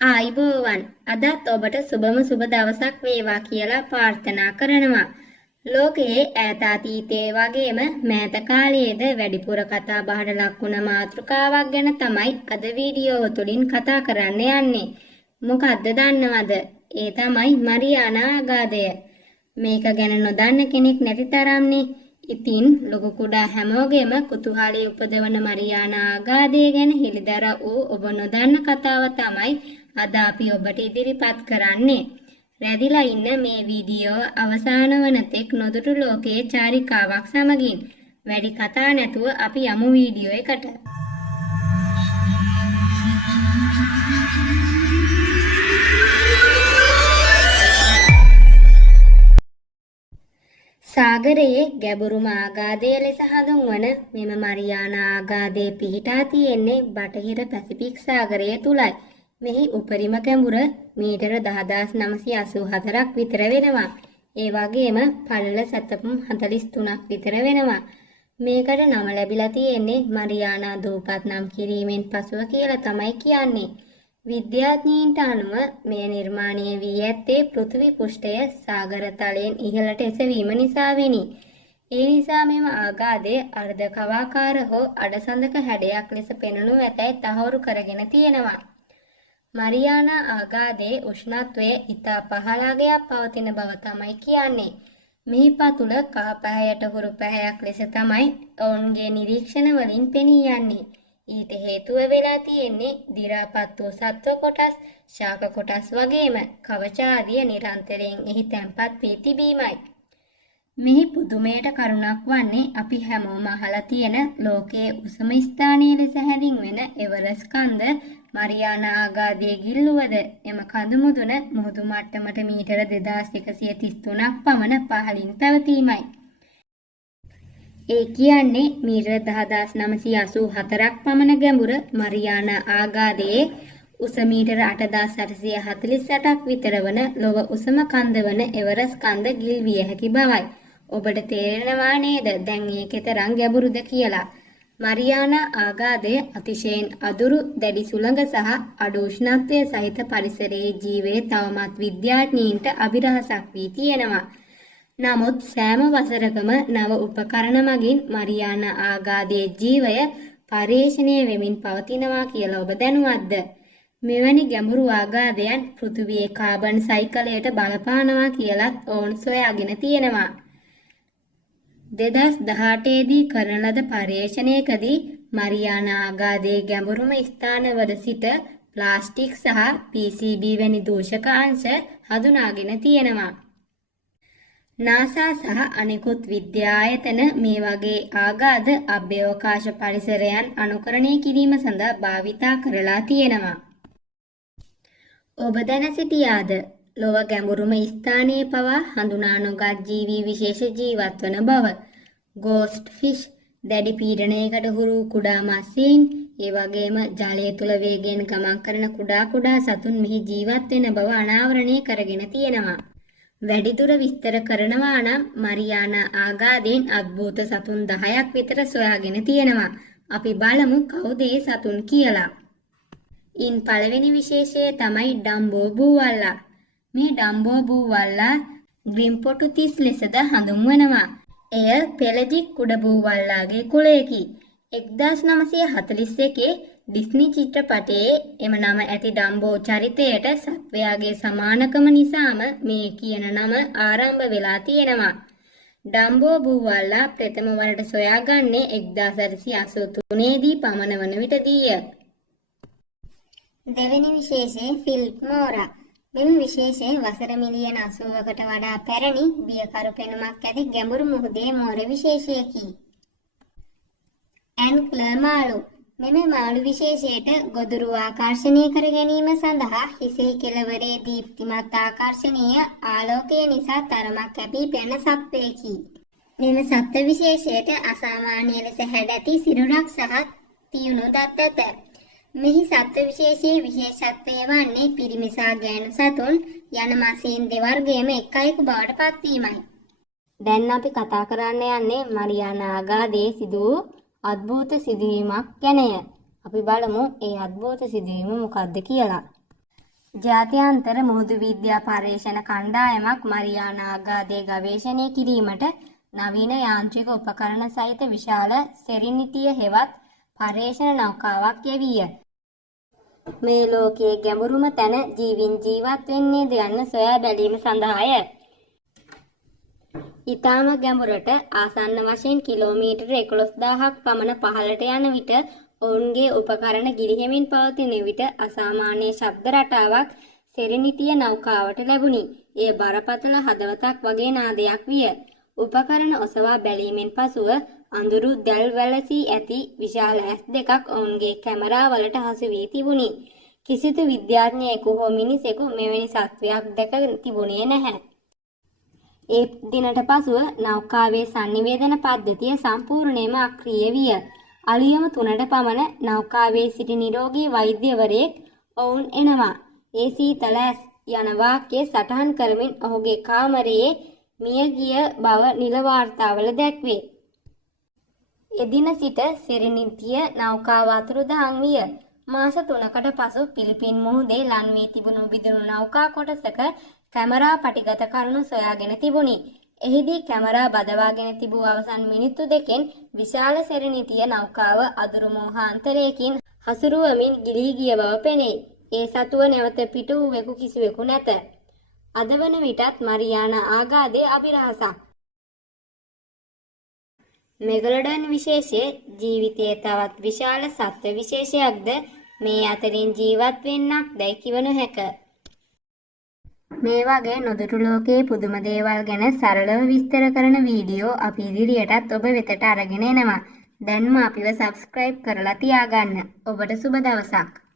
ආයිබෝවන් අදත් ඔබට සුබම සුබ දවසක් වේවා කියලා ප්‍රාර්ථනා කරනවා. ලෝකයේ ඈත අතීතයේ වගේම මෑත කාලයේද වැඩිපුර කතා බහට ලක්වුණ මාතෘකාවක් ගැන තමයි අද වීඩියෝව තුළින් කතා කරන්න යන්නේ. මොකක්ද දන්නවද? ඒ තමයි මරියානා අගාධය. මේක ගැන නොදන්න කෙනෙක් නැති තරම්නේ. ඉතින් ලොකු කුඩා හැමෝගෙම කුතුහලය උපදවන මරියානා අගාධය ගැන හෙළිදරව් වූ ඔබ නොදන්න කතාව තමයි අද අපි ඔබට ඉදිරිපත් කරන්නේ. රැඳිලා ඉන්න මේ වීඩියෝ අවසාන වන තෙක් නොදුටු ලෝකයේ චාරිකාවක් සමගින්. වැඩි කතා නැතුව අපි යමු වීඩියෝ එකට. සාගරයේ ගැඹුරුම ආගාධය ලෙස හඳුන්වන මෙම මරියානා ආගාධය පිහිටා තියෙන්නේ බටහිර පැසිෆික් සාගරය තුලයි. මෙහි උපරිම ගැඹුර මීටර 10984ක් විතර වෙනවා. ඒ වගේම පළල සැතපුම් 43ක් විතර වෙනවා. මේකට නම ලැබිලා තියෙන්නේ මරියානා දූපත් නම් කිරීමෙන් පසුව කියලා තමයි කියන්නේ. විද්‍යාඥයින්ට අනුව මේ නිර්මාණය වී ඇත්තේ පෘථිවි පෘෂ්ඨය සාගර තලයෙන් ඉහළට එසවීම නිසා වෙනි. ඒ නිසා මෙම ආගාධය අර්ධ කවාකාර හෝ අඩසඳක හැඩයක් ලෙස පෙනුණු ඇතැයි තහවුරු කරගෙන තියෙනවා. මරියානා ආගාධයේ උෂ්ණත්වය ඉතා පහළ අගයක් පවතින බව තමයි කියන්නේ. මෙහි පතුල කහ පැහැයට හුරු පැහැයක් ලෙස තමයි ඔවුන්ගේ නිරීක්ෂණ වලින් පෙනී යන්නේ. ඊට හේතුව වෙලා තියෙන්නේ දි รา පත් වූ සත්ව කොටස්, ශාක කොටස් වගේම කවච ආදිය නිරන්තරයෙන් එහි තැන්පත් වී තිබීමයි. මෙහි පුදුමයට කරුණක් වන්නේ අපි හැමෝම අහලා තියෙන ලෝකයේ උසම ස්ථානීය ලෙස හැඳින්වෙන එවරස් කන්ද මරියානා ආගාධයේ ගිල්ලුවද එම කඳු මුදුන මුහුදු මට්ටමට මීටර 2133ක් පමණ පහළින් පැවතීමයි. ඒ කියන්නේ මීටර 10984ක් පමණ ගැඹුර මරියානා ආගාධයේ උස මීටර 8848ක් විතර වන ලොව උසම කන්ද වන එවරස් කන්ද ගිල්විය හැකි බවයි. ඔබට තේරෙනවා නේද දැන් ඒකේ තරම් ගැඹුරුද කියලා. මරියානා ආගාධය අතිශයින් අදුරු දැඩි සුළඟ සහ අඩු උෂ්ණත්වය සහිත පරිසරයේ ජීවයේ තවමත් විද්‍යාඥයින්ට අභිරහසක් වී තියෙනවා. නමුත් සෑම වසරකම නව උපකරණ මගින් මරියානා ආගාධයේ ජීවය පර්යේෂණය වෙමින් පවතිනවා කියලා ඔබ දැනුවත්ද? මෙවැනි ගැඹුරු ආගාධයන් පෘථිවියේ කාබන් සයිකලයට බලපානවා කියලත් ඔවුන් සොයාගෙන තියෙනවා. 2018 දී කරන ලද පර්යේෂණයකදී මරියානා ආගාධයේ ගැඹුරුම ස්ථානවල සිට ප්ලාස්ටික් සහ PCB වැනි දූෂක අංශ හඳුනාගෙන තියෙනවා. නාසා සහ අනෙකුත් විද්‍යා ආයතන මේ වගේ ආගාධ අභ්‍යවකාශ පරිසරයන් අනුකරණය කිරීම සඳහා භාවිතා කරලා තියෙනවා. ඔබ දැන සිටියාද? ලොව ගැඹුරුම ස්ථානයේ පවා හඳුනා නොගත් ජීවී විශේෂ ජීවත් වන බව. ගෝස්ට් ෆිෂ්, දැඩි පීඩනයකට හුරු කුඩා මත්ස්‍යයන්, ඒ වගේම ජලය තුල වේගයෙන් ගමන් කරන කුඩා සතුන් මෙහි ජීවත් වෙන බව අනාවරණය කරගෙන තියෙනවා. වැඩිදුර විස්තර කරනවා නම් මරියානා ආගාධයෙන් අද්භූත සතුන් 10ක් විතර සොයාගෙන තියෙනවා. අපි බලමු කවුද ඒ සතුන් කියලා. ඉන් පළවෙනි විශේෂය තමයි ඩම්බෝ බූවල්ලා. මේ ඩම්බෝ බූවල්ලා ග්‍රිම්පොටුතිස් ලෙසද හඳුන්වනවා. එය පෙලජික් කුඩ බූවල්ලාගේ කුලයකි. 1941 ඩිස්නි චිත්‍රපටයේ එම නම ඇති ඩම්බෝ චරිතයට සත්වයාගේ සමානකම නිසාම මේ කියන නම ආරම්භ වෙලා තියෙනවා. ඩම්බෝ බූවල්ලා ප්‍රථම වරට සොයාගන්නේ 1883 දී පමණ වන විටදීය. දෙවෙනි විශේෂය ෆිල්මෝරා. මෙම විශේෂය වසර මිලියන 80කට වඩා පැරණි බියකරු පෙනුමක් ඇති ගැඹුරු මුහුදේ මෝර විශේෂයකි. ඇන්ක්ලර් මාළු. මෙම මාළු විශේෂයට ගොදුරු ආකර්ෂණය කර ගැනීම සඳහා හිසෙහි කෙළවරේ දීප්තිමත් ආකර්ශනීය ආලෝකය නිසා තරමක් කැපී පෙනෙන සත්වයෙකි. මෙම සත්ත්ව විශේෂයට අසාමාන්‍ය ලෙස හැඩැති සිරුරක් සහ තියුණු දත් ඇත. මෙහි සත්ත්ව විශේෂයේ විශේෂත්වය වන්නේ පිරිමි සහ ගෑනු සතුන් යන මාසීන් දෙවර්ගයේම එක් අයෙකු බවට පත්වීමයි. දැන් අපි කතා කරන්න යන්නේ මරියානා ආගාධයේ සිදු වූ අద్භූත සිදුවීමක් ගැනය. අපි බලමු ඒ අద్භූත සිදුවීම මොකක්ද කියලා. ජාත්‍යන්තර මුහුදු විද්‍යා පර්යේෂණ කණ්ඩායමක් මරියානා අගාධය ගවේෂණය කිරීමට නවීන යාන්ත්‍රික උපකරණ සහිත විශාල සෙරිනිටිය හෙවත් පර්යේෂණ නෞකාවක් යැවීය. මේ ලෝකයේ ගැඹුරුම තැන ජීවින් ජීවත් වෙන්නේද යන්න සොයා බැලීම සඳහාය. ඊටාම ගැඹුරට ආසන්න වශයෙන් කිලෝමීටර 11,000ක් පමණ පහළට යන විට ඔවුන්ගේ උපකරණ ගිලිහෙමින් පවතින විට අසාමාන්‍ය ශබ්ද රටාවක් සෙරිනිටිය නෞකාවට ලැබුණි. එය බරපතල හදවතක් වගේ නාදයක් විය. උපකරණ ඔසවා බැලීමෙන් පසුව අඳුරු දැල් වැළසී ඇති විශාල ඇස් දෙකක් ඔවුන්ගේ කැමරාවලට හසු වී තිබුණි. කිසිදු විද්‍යාඥයෙකු හෝ මිනිසෙකු මෙවැනි සත්වයක් දැක තිබුණේ නැහැ. ඒ දිනට පසුව නෞකාවේ sannivedana පද්ධතිය සම්පූර්ණයෙන්ම අක්‍රීය විය. අලියම 3ට පමණ නෞකාවේ සිටි නිරෝගී වෛද්‍යවරයෙක් ඔවුන් එනවා. ඒ සීතල ඇස් යන වාක්‍යය සටහන් කරමින් ඔහුගේ කාමරයේ මිය ගිය බව නිල වාර්තාවල දැක්වේ. එදින සිට සෙරිනිටිය නෞකාව අතුරුදහන් විය. මාස 3කට පසු පිලිපින් මුහුදේ ලන් වී තිබුණු විදුණු නෞකා කොටසක කැමරා පටිගත කරුණු සොයාගෙන තිබුණි. එහිදී කැමරා බදවාගෙන තිබූ අවසන් මිනිත්තු දෙකෙන් විශාල සෙරිනිටිය නෞකාව අදුරු මෝහාන්තරයකින් හසුරුවමින් ගිලී ගිය බව පෙනේ. ඒ සතුව නැවත පිටු වූවෙකු කිසිවෙකු නැත. අද වන විටත් මරියානා ආගාධය අභිරහසක්. මෙගලොඩන් විශේෂය ජීවිතයේ තවත් විශාල සත්ව විශේෂයක්ද මේ අතරින් ජීවත් වෙන්නක් දැයි කිව නොහැක. මේ වගේ නොදුටු ලෝකයේ පුදුම දේවල් ගැන සරලව විස්තර කරන වීඩියෝ අපි ඉදිරියටත් ඔබ වෙතට අරගෙන එනවා. දැන්ම අපිව සබ්ස්ක්‍රයිබ් කරලා තියාගන්න. ඔබට සුබ දවසක්.